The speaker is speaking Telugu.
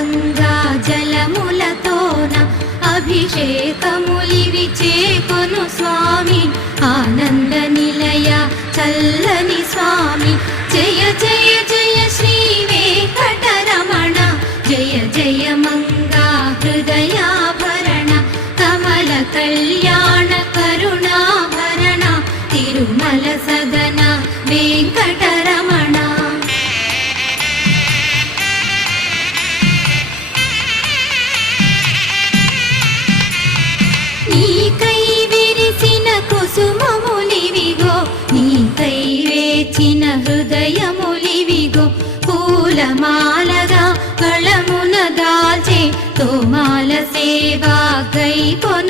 గంగా జలములతోన అభిషేకములివి చేకొను స్వామి ఆనంద నిలయ చల్లని స్వామి జయ జయ జయ శ్రీ వెంకటరమణ జయ జయ మంగా హృదయాభరణ కమల కళ్యాణ కరుణాభరణ తిరుమల సదన వెంకటరమణ నీకై విరిసిన కుసుమములివిగో నీకై వేచిన హృదయములివిగో పూలమాలగా కళమున దాల్చే తోమాల సేవా కై కొను